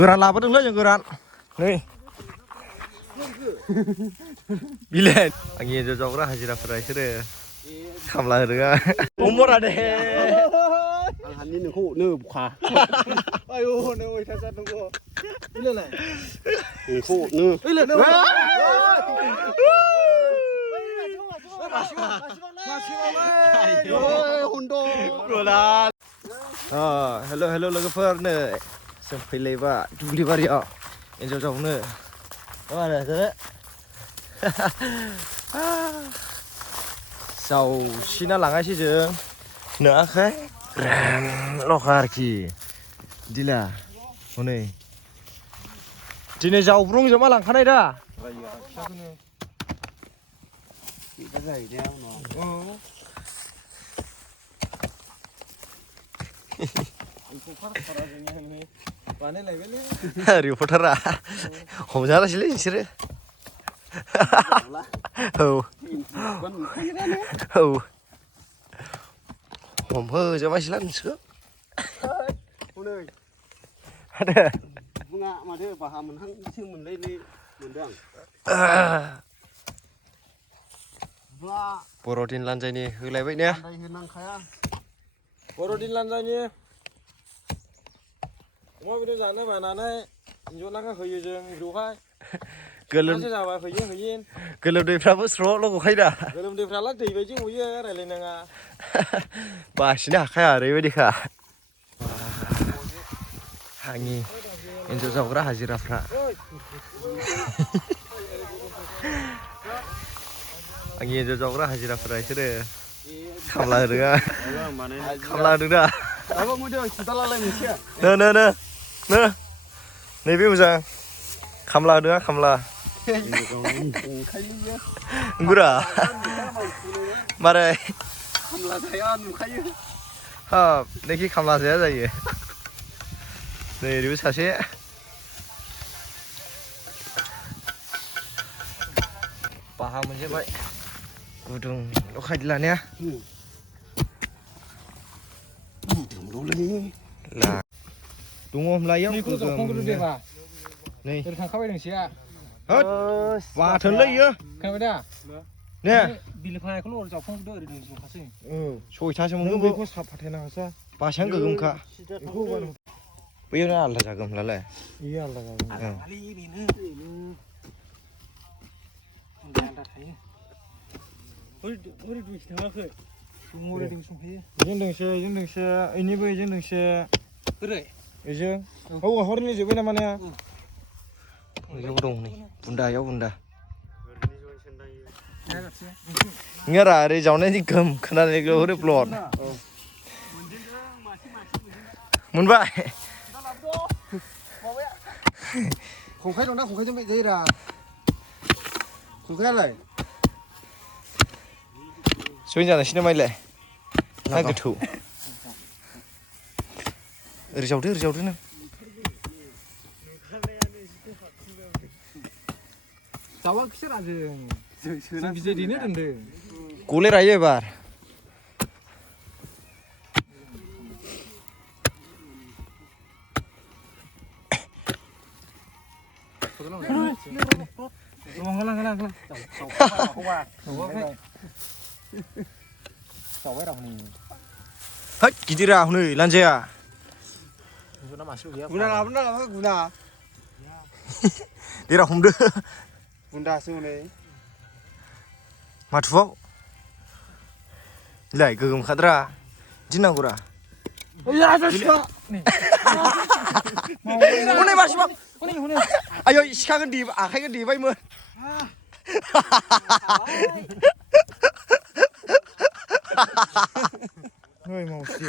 Goran labodoंलै जों goran नै villain आंनि एन्जर जावग्रा हाजिराफोरा बिसोरो खामला होदों उमरा दे आंहानि नोंखौ नो बुखा आयौ नो अयथासार नंगौ बिलाय नोंखौ नो बिलाय हेल' हेल' लोगोफोर नै जों फैलायबा दुब्लि बारियाव एन्जर जावनो जावसिना लाङासै जों नुवाखै लखा आरोखि दिला हनै दिनै जावब्रुंजोबा लांखानाय दा रिपर्टारा हमजालासैलै बिसोरो औ औ हमहोजोबासैलां नोंसोरखौ बुङा माथो बाहा मोनहांसो मोनलायनाय मोनदों आं बर'दिन लानजायनि होलायबाय ने होनांखाया बर'दिन लानजायनि अमा बेदर जानो बायनानै एन्जरनाखौ होयो जों बेवहाय जाबाय होयो गोलोमदैफ्राबो स्र'ल' गखायो दा गोलोमदैफ्रालाय दै बायदि गयो रायलायनाङा बासिनो हाखाया ओरैबायदिखा आंनि एन्जर जावग्रा हाजिराफ्रा आंनि एन्जर जावग्रा हाजिराफोरा बिसोरो खामला होदों खामला होदों दा नो नैबे मोजां खामला होदों खामला गुरा मारै खामला जाया नुखायो हाब नोखि खामला जाया जायो नै ओरैबो सासे बाहा मोनजोबबाय गुदुं लखायदि लानाया दङ होमलायाव नै थांखाबाय नोंसिया बाथोनलै इयो खोनाबाय दा ने बिलिफायखौल' जावखांदो ओरै जखासै सयथासो मोनगोन बेखौ फाथायनाङासै बासायानो गोगोमखा बैयावनो आलादा जागोन होनब्लालाय इयो आलादा जागोन आलादा थायो ओरै दुइस थाङाखै ओरै संफैयो इजों दोंसे इनिबो इजों दोंसे ओरै इजों हरनि जोब्बाय नामा ने इयाव दं नै बुन्दायाव बुन्दा नोंरा ओरै जावनायनि गोम खोनानाय हरो ब्लड मोनबाय खंखाइ दंना खंखाइजों जायोरा खंखायालाय जइन जानोसै नामा इलाय ना गोथौ ओरै जावदो नों जावाखिसोरा जों बिदै दैनो दोनदों गले रायो एबार हैद गिदिरा हनै लानजाया गुना लाबोना गुना देरा हमदो बुन्दासो हनै माथुआव इलाय गोगोमखाद्रा दिनांगौरा हनै मासिमा आयै सिखागोन आखाइगोन देबायमोन नै मावसि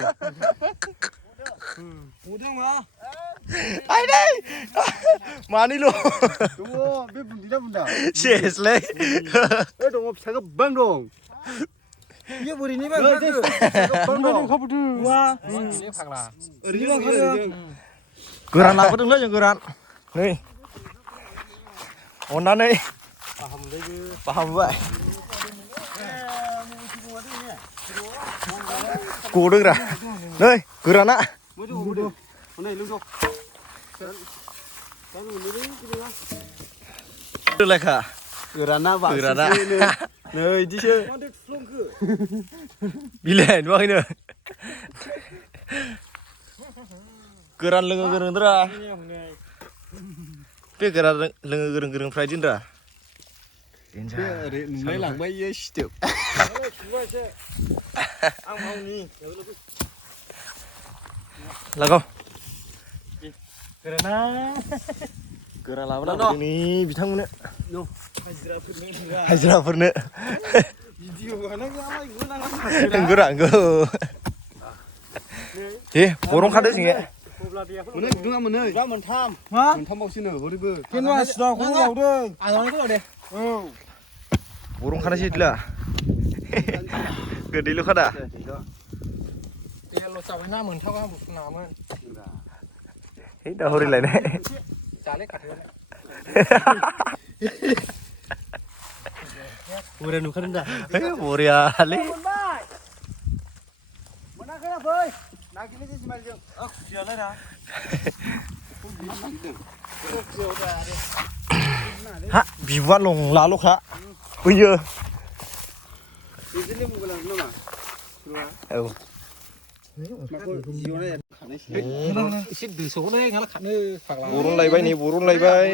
आइदै मानैल' दङ बे बुन्दिना बुन्दा सेसलै दङ फिसा गोबां दं इयो बोरैनिबा गोरान लाबोदोंलै जों गोरान नै अननानै बाहा मोनबाय गदोंरा नै गोराना Leka. Gerana Pak. Gerana. Nah, idiso. Bilen bakayno. Geran lengo gereng-gereng dra. Be geran lengo gereng-gereng फ्राय दिनरा. Oरै नुलाय लांबाय इयो सिथोब. आं मावनि लागाव. गोराना गोरा लाबोना जोंनि बिथांमोननो हाजिराफोरनो हाजिराफोरनो भिडिअ बानायनायालाय गोनाङा गोरा दे बरंखादो जोङो मोनै गुदुङा मोनै. मा मोनथामबावसोनो हरैबो. केनु आसिदा खौ लावदों आंनाव दे औ बरंखानोसै इदला गोदैल' खादा तेल जाबायना मोनथाम गाहाम बुथुमनाङामोन है दा हरैलायनाय जाले खाथो बरिया नुखादों दा है बरियालै मोनाखै ना फै. नागिरनोसै सिमाइलजों. खुसियालाय दा हा बिबुआ लंलाल'खा बैयो बिदिनो मबाइल लांदों नामा? औ माखौ जिवनाय खानायसै. एसे दोसौलै नङाला खानो फाग्ला बरन लायबाय नै बरन लायबाय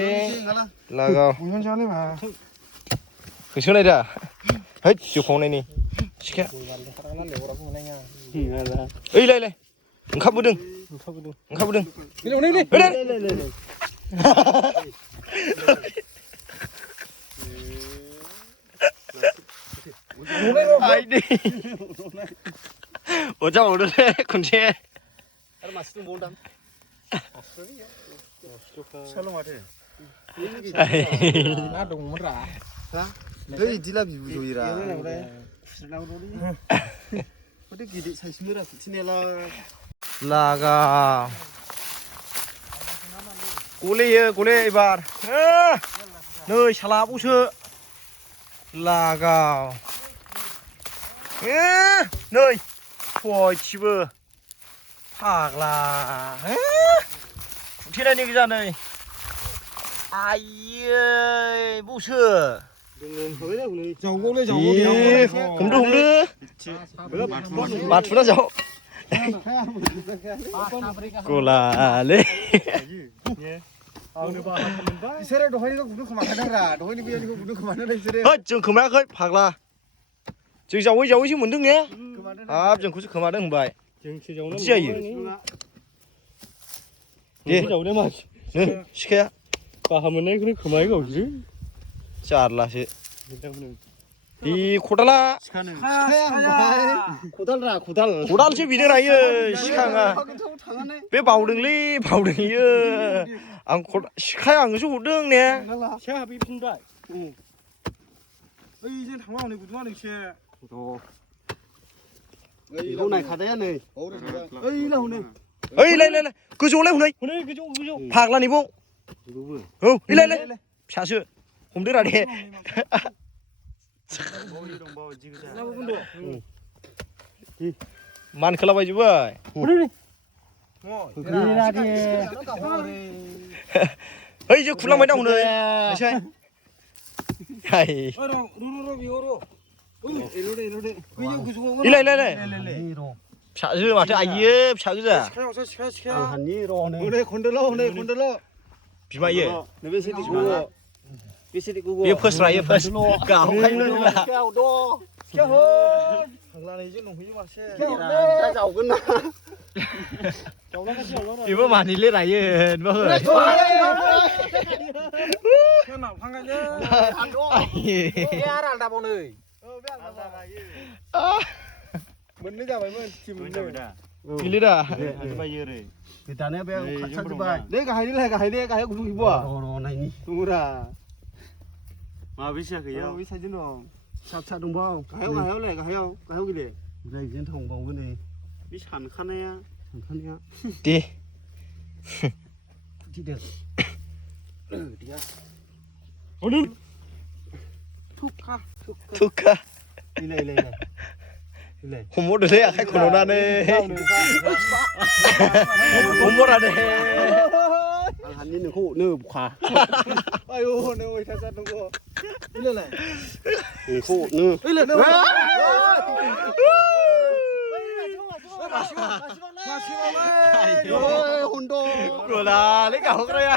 लागाव बुंनो जाले मा होसोनाय दा है जोखावनायनि सिखाया ओइ लाय ओंखारबोदों आइदै 어자 오르네 군체 आरो मासे दंबावोदां. सल' माथो. ना दंमोन रा हा? ओइ इदिला बिबु जयोरा. माथो गिदिर साइसनिरा खुथिनायालाय. लागा गले एबार नै सालाबावसो लागाव नै सयथिबो फाग्ला खुथेनायनि गोजा नै आयै बौसो जावगौलै हमदो बाथुना जाव गलालै बिसोरो दहायनिखौ गुदुं खोमाखादोंरा. दहायनि बैयानिखौ गुदुं खोमादों बिसोरो. होद जों खोमायाखै फाग्ला जों जावैसो मोनदों ने हाब जोंखौसो खोमादों होनबाय जोंसो जावनो बिदि जायो दे जावनो मा नै सिखाया गाहाम मोननायखौनो खोमायो गावसो जारलासो दे खदाला सिखानो. खदालसो बिदों रायो सिखाङा बे बावदोंलै इयो आं सिखाया आंसो हरदों ने सिखाया हाबहैफिनबाय ओइजों थांबा हनै गुदुङा नोंसे बेखौ नायखादाया नै. ओइला हनै. ओइ लाय गोजौआवलाय हनै गोजौ फाग्लानि बाव औ लाय फिसासो हमदोरा दे मानखोलाबायजोब्बाय ओइ जों खुरलांबाय दा हनै एसे इलाय फिसाजो माथो आइयो फिसा गोजा बिमा इयो बे फोस्रायो गावखायनो बेबो मानिले रायो मोननै जाबायमोन गैले दा दानिया बे खाथसाजोब्बाय दे गाहाय गुदुं गैबावा नायनि दङरा माबेसे जाखो इयाव बै साइडजों दं फिसा दंबाव गाहायाव गेले ओमफ्राय बिदिनो थांबावगोन नै बे सानखानाया दे थुखा हमहरदोलै आखाइ खन'नानै हमहरा दे आं हानि नोंखौ नो बुखा आयौ नो अयथासार नंगौ इलाय नोंखौ नो इलाय हन्द golaलै गाहरग्राया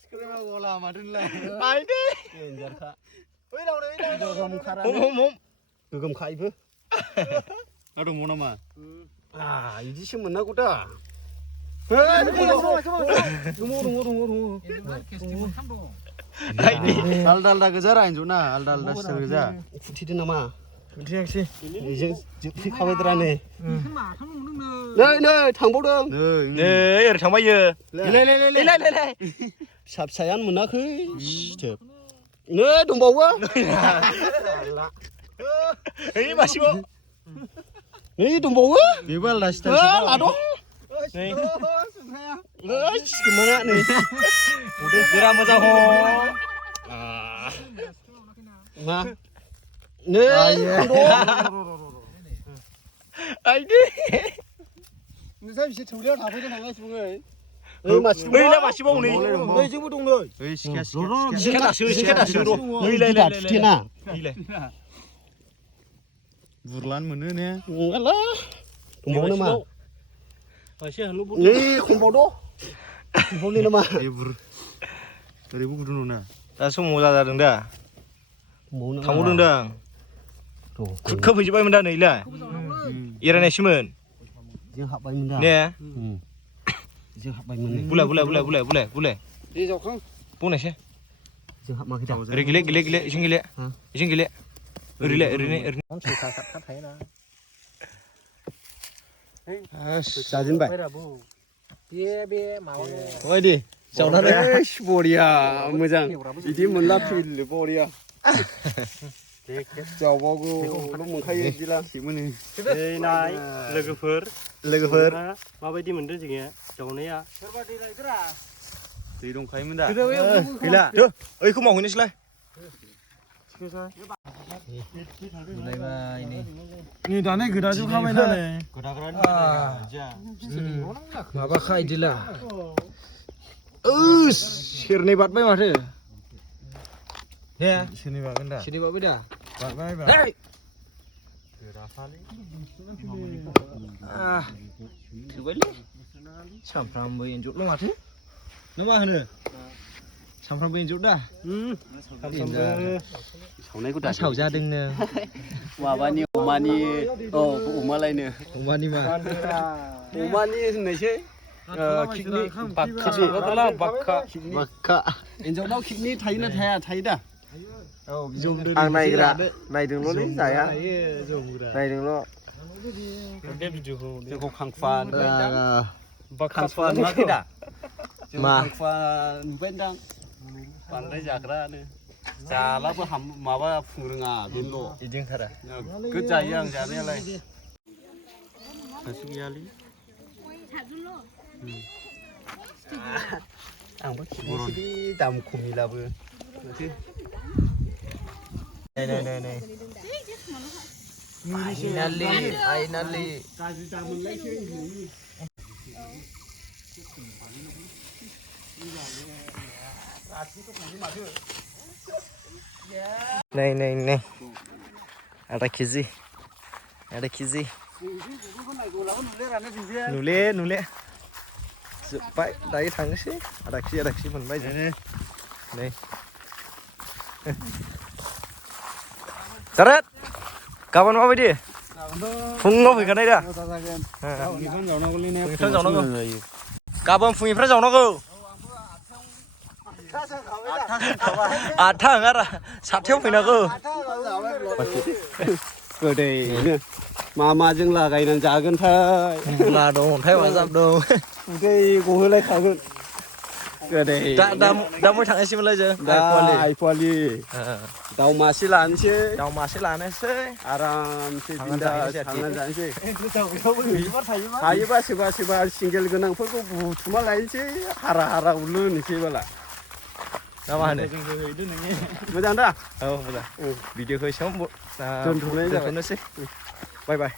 सिख्रेमा गला माथोलाय आइदे देन्जारखा हम गोगोमखा इबो आ दङ नामा इदिसो मोननांगौ दा आलदा आलदा गोजा रायनज'ना आलदा आलदा सिटाइल गोजा फुथिदो नामा फुथियाखसै बेजों जोबफैखाबायद्रा नै नै थांबावदों नै ओरै थांबायो ले फिसा फिसायानो मोनाखै सिथोब नै दंबावो ओइ मासेबाव नै दंबावो बेबो आलदा स्टाइल लाद' नै ओइ सिखोमाना नै बिराद मोजां हम मा नै आइदे नोंसा बिसे थौलियाव थाफैदों नालाय सुबुङै ओइ मासे ओइलाय मासेबाव नै नै जोंबो दं नै ओइ सिखा सिखा दासो र' ओइलाय थुथेना ओइलाय बुरलान मोनो ने नङाला दंबावो नामा मासे हालु नै खमबावद' खमबावलै नामा ए बुर ओरैबो गुदुं दं ना दा समाव जादों दा थांबावदों दां खुदखोब हैजोबबायमोन दा नैलाय एरायनायसोमोन जों हाबबायमोन दा ने जों हाबबायमोन बुलाय दे जावखां बुंनायसै जों हाबमाखै दा ओरै गेले इसिं गेले ओरैलाय ओरैनो जाजेनबाय बे माबानो ओइ दे जावनानै बरिया मोजां बिदि मोनला फिल बरिया जावबागौल' मोनखायो बिदिला मोनो नाय लोगोफोर माबायदि मोनदों जोङो जावनाया सोरबा दै लायग्रा दै दंखायोमोन दा गैला ओइखौ मावहैनोसैलाय नै दाने गोदाजोबखाबाय नालाय माबाखा इदिला सेरनै बारबाय माथो दे सोरनि बागोन दा सेरनै बारबाय दा बारबाय थोबायलै सामफ्रामबो एन्जरल' माथो ना मा होनो सामफ्रामबो एन्जर दा सावनायखौ दा सावजादोंनो माबानि अमानि अमालायनो अमानि मा अमानि होननायसै किडनि बाक्का एन्जरनाव किडनि थायोना थायो दा आं नायग्रा नायदोंल'लै जाया नायदोंल' बे भिडिअखौ जोंखौ खांखुवा नुवाखै दा मा खांखुवा नुबायदां बांद्राय जाग्रानो जालाबो माबा फुंरोङा बेल' इदिंथारा गोद जायो आं जानायालाय सासे गैयालै आंबो खिनोसैलै दाम खमिलाबो माथो नै आइनालि गाज्रि दामोनलायसै नै आधा केजि नुले जोब्बाय दायो थांनोसै आधा केजि मोनबाय जों नै जारेद गाबोन माबायदि फुङाव फैखानाय दा फुंनिफ्राय जावनांगौ गाबोन फुंनिफ्राय जावनांगौ 8था ओंखारा 7थायाव फैनांगौ गोदैनो मामाजों लागायनानै जागोनथाय मुला दं अन्थाइ बाजाब दं उदै गहोलायखागोन गोदै दा मै थांनायसैमोनलाय जों आइफवालि दाउ मासे लानोसै आरामसे थांनानै जानोसै हायोबा सोरबा सिंगेल गोनांफोरखौ बुथुमा लायनोसै हारा उरलो होनोसै बाला ना मा होनो मोजां दा औ मोजां भिडिअखौ एसेयावनो दोनथ'नाय जाबाय दोनथ'नोसै बाय